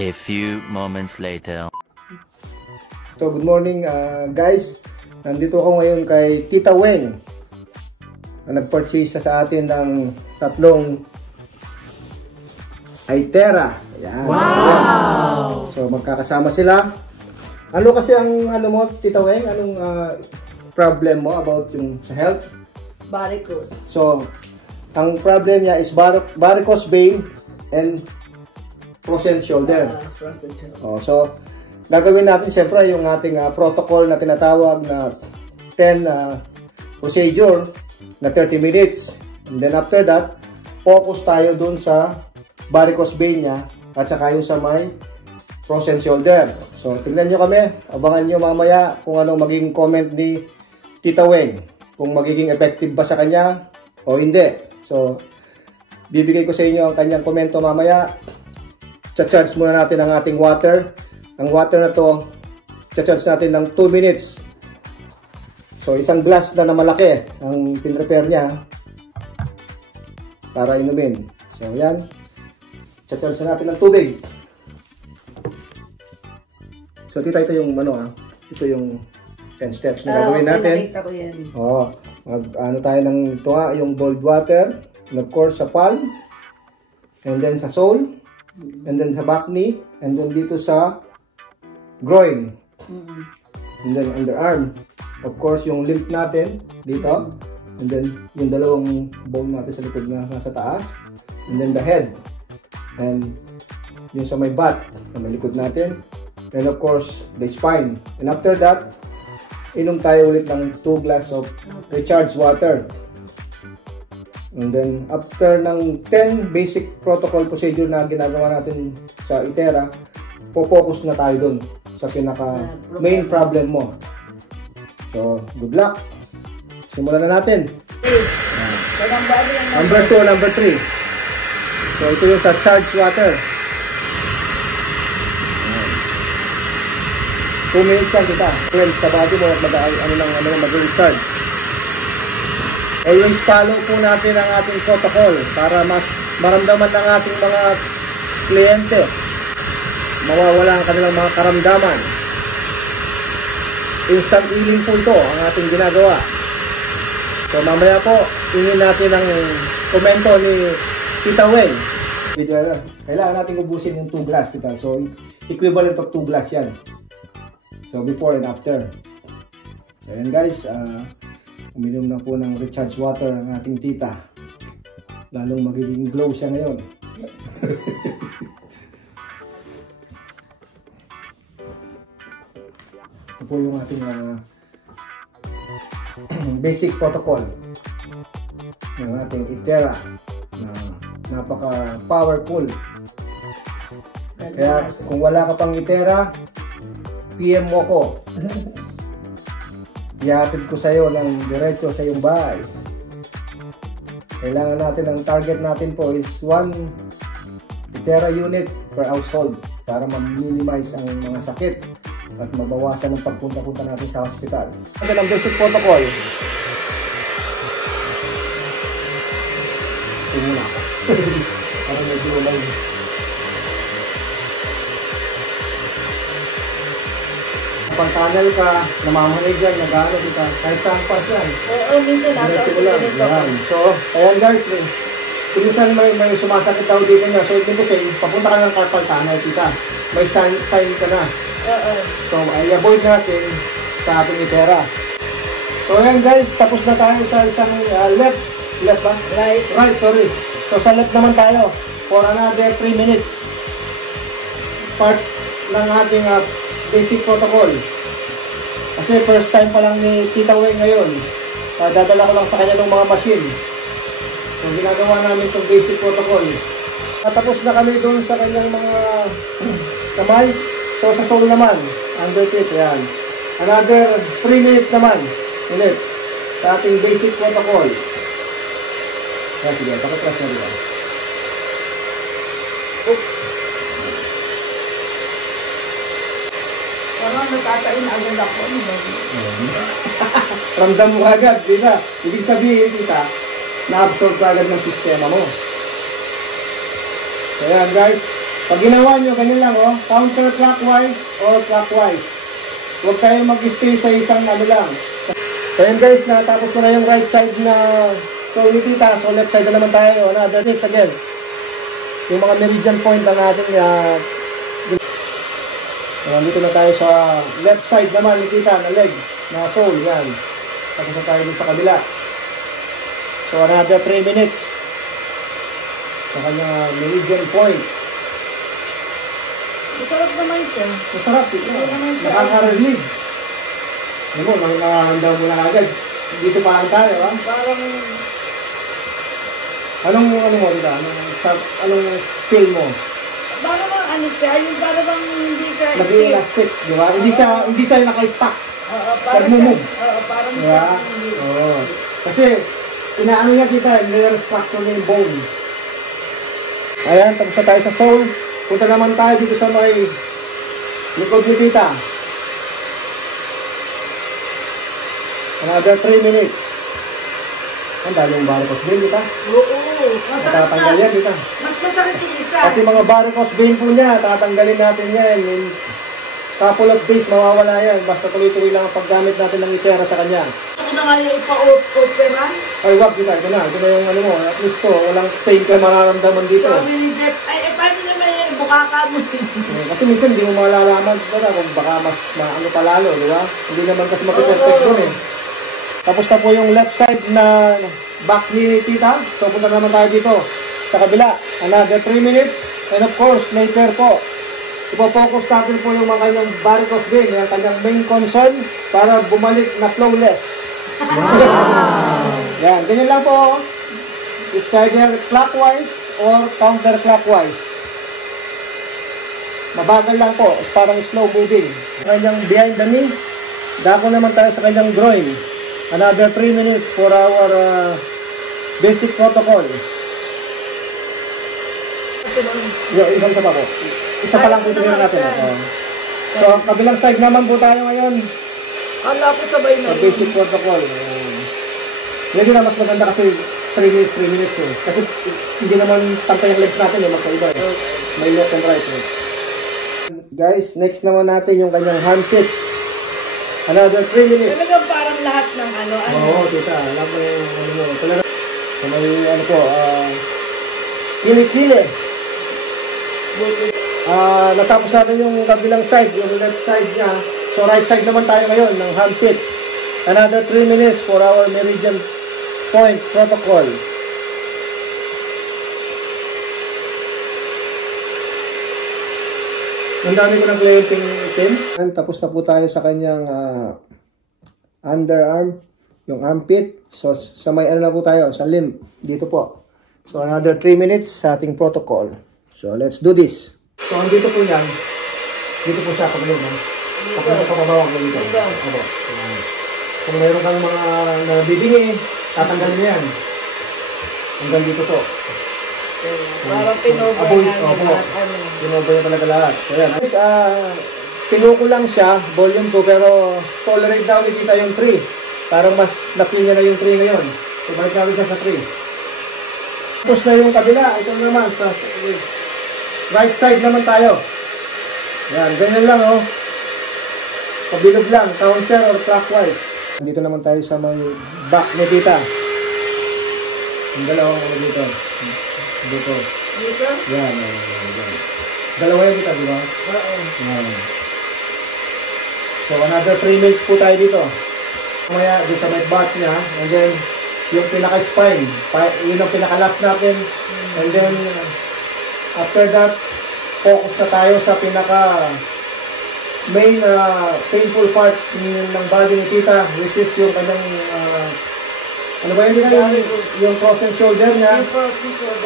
A few moments later. So, good morning guys. Nandito ako ngayon kay Tita Weng na nag-purchase sa atin ng tatlong Itera. Ayan. Wow! So, magkakasama sila. Ano kasi ang ano mo, Tita Weng? Anong problem mo about yung sa health? Varicose. So, ang problem niya is varicose vein and frozen shoulder. Frozen shoulder. Oh, so, gagawin natin siyempre yung ating protocol na tinatawag na 10 procedure na 30 minutes. And then after that, focus tayo dun sa varicose vein niya at saka yung sa may frozen shoulder. So, tignan nyo kami. Abangan nyo mamaya kung anong magiging comment ni Tita Weng. Kung magiging effective ba sa kanya o hindi. So, bibigay ko sa inyo ang kanyang komento mamaya. Cha-charge muna natin ang ating water. Ang water na to, cha-charge natin ng 2 minutes. So, isang glass na malaki ang pin-prepare niya para inumin. So, yan. Cha-charge natin ng tubig. So, tita, ito yung ito yung 10 steps na gagawin natin. Nakita ko yan. Ano tayo ng ito nga, yung boiled water. And of course, sa palm. And then sa sole. And then sa back knee. And then dito sa groin. And then underarm. Of course, yung lymph natin dito. And then yung dalawang bone natin sa likod na nasa taas. And then the head. And yung sa may butt, sa may likod natin. And of course, the spine. And after that, inom tayo ulit ng 2 glass of recharged water. And then, after ng 10 basic protocol procedure na ginagawa natin sa Itera, po-focus na tayo dun sa pinaka main problem mo. So, good luck! Simulan na natin! Number 2, number 3. So, ito yung sa charged water. 2 minutes lang kita. Cleanse sa body mo at mag-recharge. Eh, yung follow po natin ang ating protocol para mas maramdaman ng ating mga kliyente. Mawawala ang kanilang mga karamdaman. Instant healing po ito ang ating ginagawa. So, mamaya po, tingin natin ang komento ni Tita Weng. Kailangan natin ubusin yung 2 glass, kita. So, equivalent of 2 glass yan. So, before and after. So, yan guys. Uminom na po ng recharge water ang ating tita. Lalong magiging glow siya ngayon. Ito po yung ating basic protocol ng ating Itera. Napaka-powerful. Kaya kung wala ka pang Itera, PM mo ko. Ihatid ko sa iyo ng diretso sa iyong bahay. Kailangan natin, ang target natin po is 1 Itera unit per household para ma-minimize ang mga sakit at mabawasan ang pagpunta-punta natin sa hospital. Ito ang basic protocol. Ito muna ako. Para medyo lang. Pang-tunnel ka, namamanig yan, nag-ano kita, kahit saan pa yan. Oo, minsan nasa So, ayan guys, kung may sumasakit daw dito niya, so ito kasi, papunta ka ng carpal tunnel, kita. May sign ka na. So, i-avoid natin sa ating Itera. So, ayan guys, tapos na tayo sa isang left ba? Right, sorry. So, sa left naman tayo, for another 3 minutes. Part ng ating basic protocol. Kasi first time pa lang ni Tita Weng ngayon. Dadala ko lang sa kanya ng mga machine. So, ginagawa namin itong basic protocol. Tapos na kami doon sa kanyang mga kamay. So, sa sole naman, underfit, yan. Another 3 minutes naman. Ulit. Sa ating basic protocol. Yan, sige. Pakatras na diba? Parang nagkakain agad ako. Ramdam mo agad, di ba? Ibig sabihin kita, na-absorb ka agad ng sistema mo. So yan guys, Pag ginawa nyo, ganyan lang, oh. Counterclockwise or clockwise. Huwag kayo mag-stay sa isang ano lang. So yun guys, natapos ko na yung right side na so ni tita. So left side na naman tayo. Another next again. Yung mga meridian point na natin. So nandito na tayo sa left side naman ni tita na leg. Na sole, yan. Tapos na tayo dito sa kabila. So another 3 minutes. Sa kanyang meridian point. Masarap naman siya. Masarap ito. Nakaka-relieve. Ano mo, nakahanda mo na agad. Dito pa lang tayo, ha? Parang... Anong mo, tita? Anong feel mo? Parang ano siya, yung parang hindi ka... Naging elastic, di ba? Hindi siya naka-stack. Oo, parang Nagmumove. Oo, parang Di ba? Oo. Kasi, inaano niya kita, nire-structure niya yung bone. Ayan, tapos na tayo sa sole. Punta naman tayo dito sa may likod ni tita. Another 3 minutes. Ang dami yung varicose vein, tita. Oo, masarap Matatanggal na. yan, tita. Mas masakit yung isa. Pati mga varicose vein po niya, tatanggalin natin yan. In couple of days, mawawala yan. Basta tuloy-tuloy lang ang paggamit natin ng itera sa kanya. Ako na nga yung ipa-opera. Ay, wag, tita. Ito na yung ano mo. At least to, walang pain ka mararamdaman dito. Sabi ni Jeff, ay, paano naman yung bukaka mo? Kasi minsan hindi mo malalaman kung baka mas maano pa lalo, di ba? Hindi naman kasi mapiperfect doon eh. Tapos na po yung left side na back ni tita. So punta naman tayo dito sa kabila. Another 3 minutes. And of course, later po, ipofocus natin po yung mga kanyang varicose vein, yung kanyang main concern para bumalik na flowless. Yan, ganyan lang po. It's either clockwise or counterclockwise. Mabagal lang po, parang slow moving. Kanyang behind the knee, dako naman tayo sa kanyang groin. Another 3 minutes for our basic protocol. Isang pa po. Isa pa lang po ito natin. So, kabilang side naman po tayo ngayon. Kala ko sabay na Sa basic protocol. Medyo na mas maganda kasi 3 minutes eh. Kasi hindi naman pantay ang legs natin eh, magkaiba eh. May left and right eh. Guys, next naman natin yung kanyang handshake. Another 3 minutes. Talagang parang lahat ng ano. Oo, tita. Alam mo yung ano mo. Talaga, so may ano po, kili-kili. Natapos natin yung kabilang side, yung left side niya. So right side naman tayo ngayon ng handshake. Another 3 minutes for our meridian point protocol. Ang dami ko ng clienting itim. Tapos na po tayo sa kanyang underarm, yung armpit. So sa may ano na po tayo, sa limb, dito po. So another 3 minutes sa ating protocol. So let's do this. So dito po yan, dito po siya pag yun. Pag papabawa ko dito. Kung meron kang mga nabibingi, tatanggalin niya yan. Hanggang dito po. Parang pinover na lahat. Pinover na talaga lahat. So yan. Guys, pinuko lang siya, volume 2, pero tolerate daw ni tita yung 3. Parang mas napin niya na yung 3 ngayon. So balik namin siya sa 3. Tapos na yung kabila. Ito naman, sa right side naman tayo. Yan, ganyan lang oh. Pabilog lang, counter or clockwise. Dito naman tayo sa may back ni tita. Yung dalawang ano dito. Dito. Dito? Yan. Dalawa yan kita, di ba? Oo. Yan. So, another 3 minutes po tayo dito. Kumaya, dito sa may butt niya. And then, yung pinaka-spine. Yun ang pinaka-last natin. And then, after that, focus na tayo sa pinaka main painful part ng body ni tita, which is yung kanyang ano ba yun din yung cross and shoulder niya.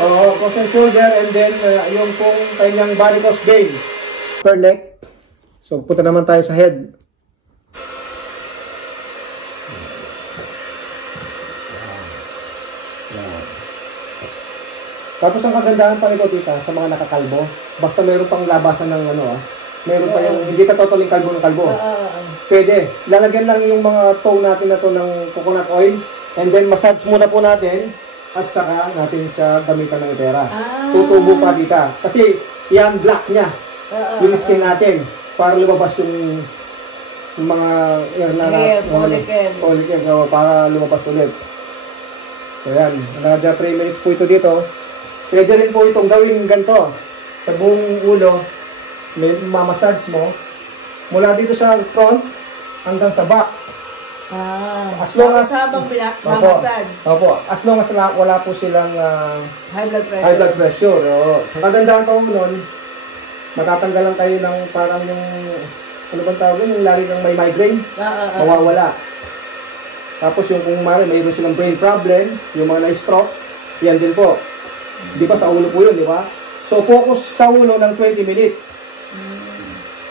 Oo, cross and shoulder, and then yung pong kanyang varicose vein per leg. So punta naman tayo sa head. Tapos ang kagandahan pa nito tita sa mga nakakalbo, basta meron pang labasan ng ano meron pa yung hindi ka totaling kalbo ng kalbo. Pwede. Lalagyan lang yung mga toe natin na to ng coconut oil. And then massage muna po natin. At saka natin siya gamitan ng itera. Tutubo pa dita. Kasi i-unblock niya yung skin natin para lumabas yung mga follicle para lumabas ulit. So yan, another 3 minutes po ito dito. Pwede rin po itong gawin ganito. Sa buong ulo, may mamassage mo. Mula dito sa front hanggang sa back. As long as habang pinamassage. Opo, as long as wala po silang High blood pressure. high blood pressure. Ang kagandahan po nun, matatanggalan kayo ng parang yung, ano bang tawag yun, yung lagi kang may migraine, mawawala. Tapos yung kung mayroon silang brain problem, yung mga na-stroke, yan din po. Di ba sa ulo po yun, di ba? So focus sa ulo ng 20 minutes.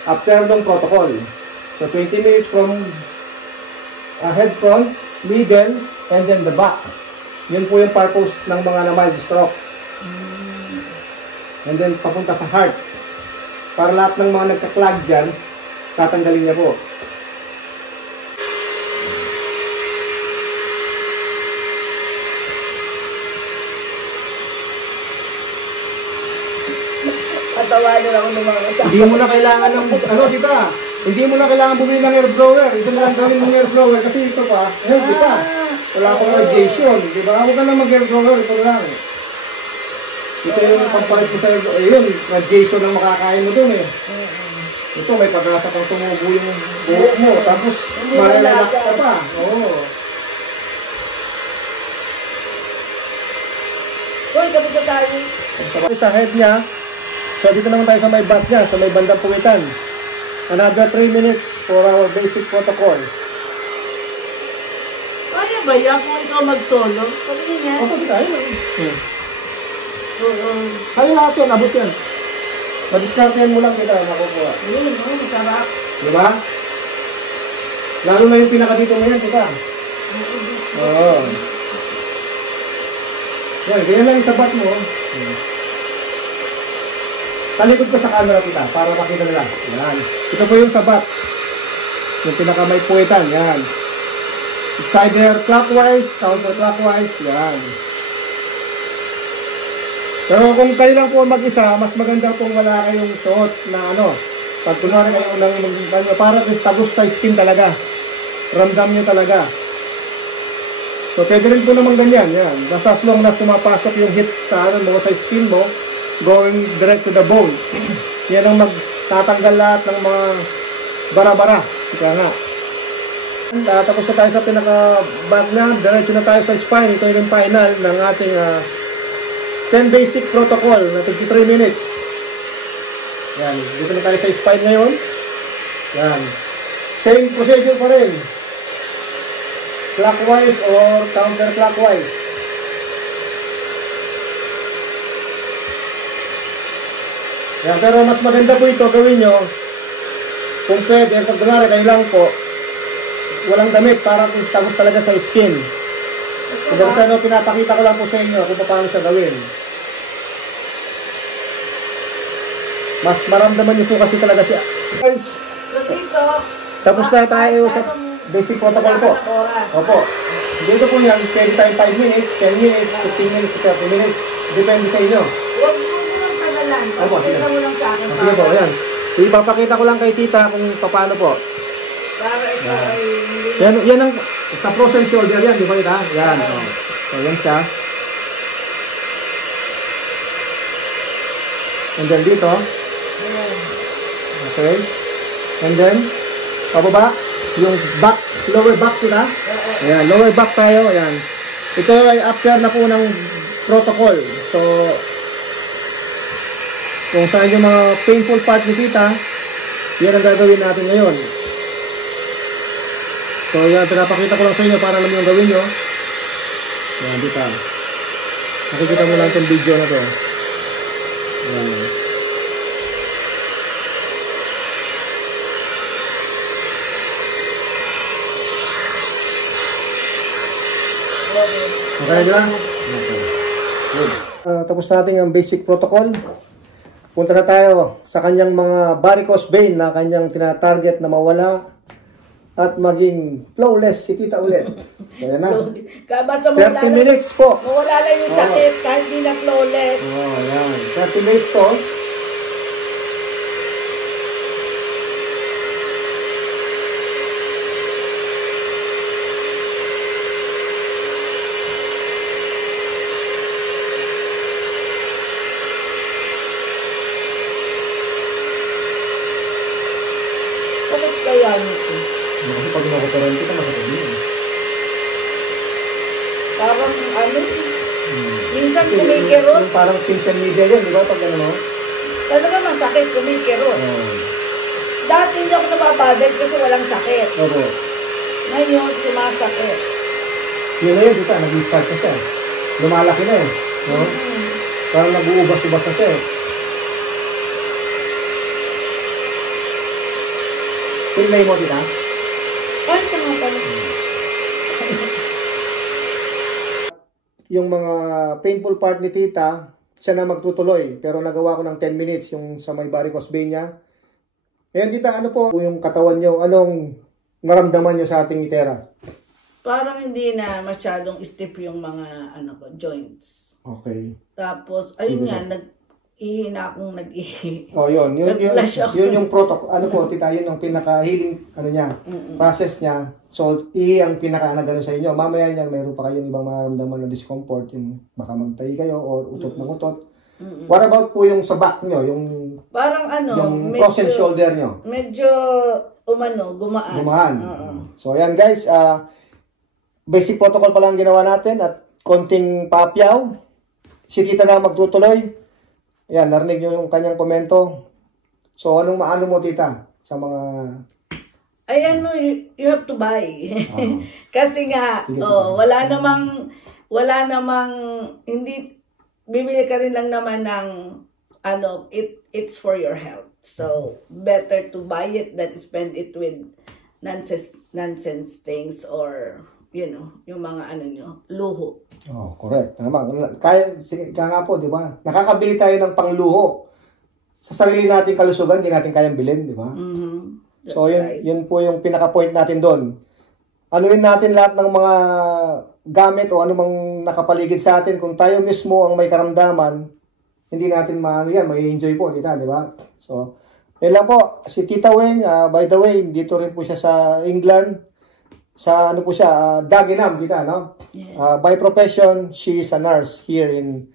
After ng protocol. So 20 minutes from head front, middle, and then the back. Yun po yung purpose ng mga na-mild stroke. And then papunta sa heart. Para lahat ng mga nagka-clog dyan, tatanggalin niya po. Patawanan ako ng mga kasama. Hindi mo na kailangan ng, tita, hindi mo na kailangan bumili ng air blower. Ito na lang gawin mong air blower kasi ito pa, healthy pa. Wala pang radiation, di ba? Huwag ka na mag-air blower, ito lang. Ito yung pampalit mo sa yun, radiation ang makakain mo dun eh. Ito, may pag-asa pang tumubo yung buhok mo, tapos ma-relax ka pa. Oo. Uy, kapit na tayo. Sa head niya, so dito naman tayo sa may back niya, sa may bandang puwitan. Another 3 minutes for our basic protocol. Kaya ba yan kung ikaw mag-solo? Pagin yan. Ako tayo. Kaya lahat yun, abot yan. Madiskartehan mo lang kita, nakukuha. Masarap. Diba? Lalo na yung pinaka dito mo yan, kita. Oo. Yan, ganyan lang yung sabat mo. Talikod ko sa camera kita, para makita nila. Yan. Ito po yung sabat. Yung pinaka may puwetan, yan. It's either clockwise, counterclockwise, yan. Pero kung kayo lang po mag-isa, mas maganda kung wala kayong suot na pag kunwari kayo nang para tagos sa skin talaga. Ramdam nyo talaga. So pwede rin po naman ganyan, yan. Basta as long na pumapasok yung heat sa mo, sa skin mo, going direct to the bone. Yan ang magtatanggal lahat ng mga bara-bara. Ika nga. Tapos na tayo sa pinaka-back na, diretso na tayo sa spine. Ito yung final ng ating 10 basic protocol na 53 minutes. Yan. Dito na tayo sa spine ngayon. Yan. Same procedure pa rin. Clockwise or counterclockwise. Yan. Pero mas maganda po ito gawin nyo. Kung pwede, pag kunwari kayo lang po, walang damit para tagos talaga sa skin. Kung pinapakita ko lang po sa inyo kung paano siya gawin. Mas maramdaman nyo po kasi talaga siya. Guys, tapos na tayo sa basic protocol po. Opo. Dito po yan, pwede tayo 5 minutes, 10 minutes, 15 minutes, 30 minutes. Depende sa inyo. Huwag mo lang tagalan. Opo, Pakita mo lang sa akin. sige po, yan. Ipapakita ko lang kay tita kung paano po. Para ito ay... Yan ang sa frozen shoulder yan, di ba ita? Yan. So, yan siya. And then dito. Okay. And then, pababa. Yung back, lower back kita. Ayan, lower back tayo. Ayan. Ito ay after na po ng protocol. So, kung saan yung mga painful part ni tita, yan ang gagawin natin ngayon. So, yan, pinapakita ko lang sa inyo para alam yung gawin nyo. Yan, dito. Nakikita mo lang itong video na to. Yan. Okay na dyan? Okay. Good. Tapos natin ang basic protocol. Punta na tayo sa kanyang mga varicose vein na kanyang tinatarget na mawala at maging flawless si tita ulit. So yan na. 30 minutes po. Mawala lang yung sakit kahit di na flawless. Oh, yan. 30 minutes po. talagang kumikirot. Yung parang pinsel media yun, di ba? Pag ano, no? Talaga masakit, kumikirot. Dati hindi ako nababadal kasi walang sakit. Opo. Ngayon, sumasakit. Yun na yun, dito, nag-start na siya. Lumalaki na eh. No? Parang nag-uubas-ubas na siya eh. Pinlay mo, tita? Ay, tanga pala. Yung mga painful part ni tita, siya na magtutuloy. Pero nagawa ko ng 10 minutes yung sa may varicose vein niya. Ngayon, tita, ano po yung katawan nyo? Anong naramdaman nyo sa ating itera? Parang hindi na masyadong stiff yung mga joints. Okay. Tapos, ayun nga, nag-ihina akong nag-ihi. Oh, yun yung protocol. Ano po, tita, yun yung pinaka-healing process niya. So, ang pinaka-gano'n sa inyo. Mamaya niyan, mayroon pa kayong ibang mararamdaman na discomfort. Yung baka magtahi kayo or utot ng utot. What about po yung sa back nyo? Yung parang yung frozen shoulder nyo? Medyo, gumaan. Gumaan. So, ayan guys, basic protocol pa lang ginawa natin at konting papyaw. Si tita na magtutuloy. Ayan, narinig nyo yung kanyang komento. So, anong maano mo, tita, sa mga... Ayan mo, you have to buy. Kasi nga, wala namang, hindi, bibili ka rin lang naman ng, it's for your health. So, better to buy it than spend it with nonsense things or, yung mga luho. Oh, correct. Tama. Kaya nga po, di ba? Nakakabili tayo ng pangluho. Sa sarili nating kalusugan, hindi natin kayang bilhin, di ba? So, yun po yung pinaka-point natin doon. Anuin natin lahat ng mga gamit o anumang nakapaligid sa atin. Kung tayo mismo ang may karamdaman, hindi natin may enjoy po, di ba? So, yun lang po. Si Tita Weng, by the way, dito rin po siya sa England. Sa Dagenham, tita, no? Yeah. By profession, she is a nurse here in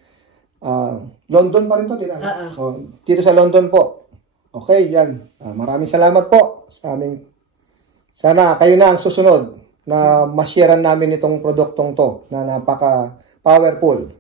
London pa rin to, tita. So, dito sa London po. Okay, yan. Maraming salamat po sa aming... Sana kayo na ang susunod na ma-sharean namin itong produktong to na napaka-powerful.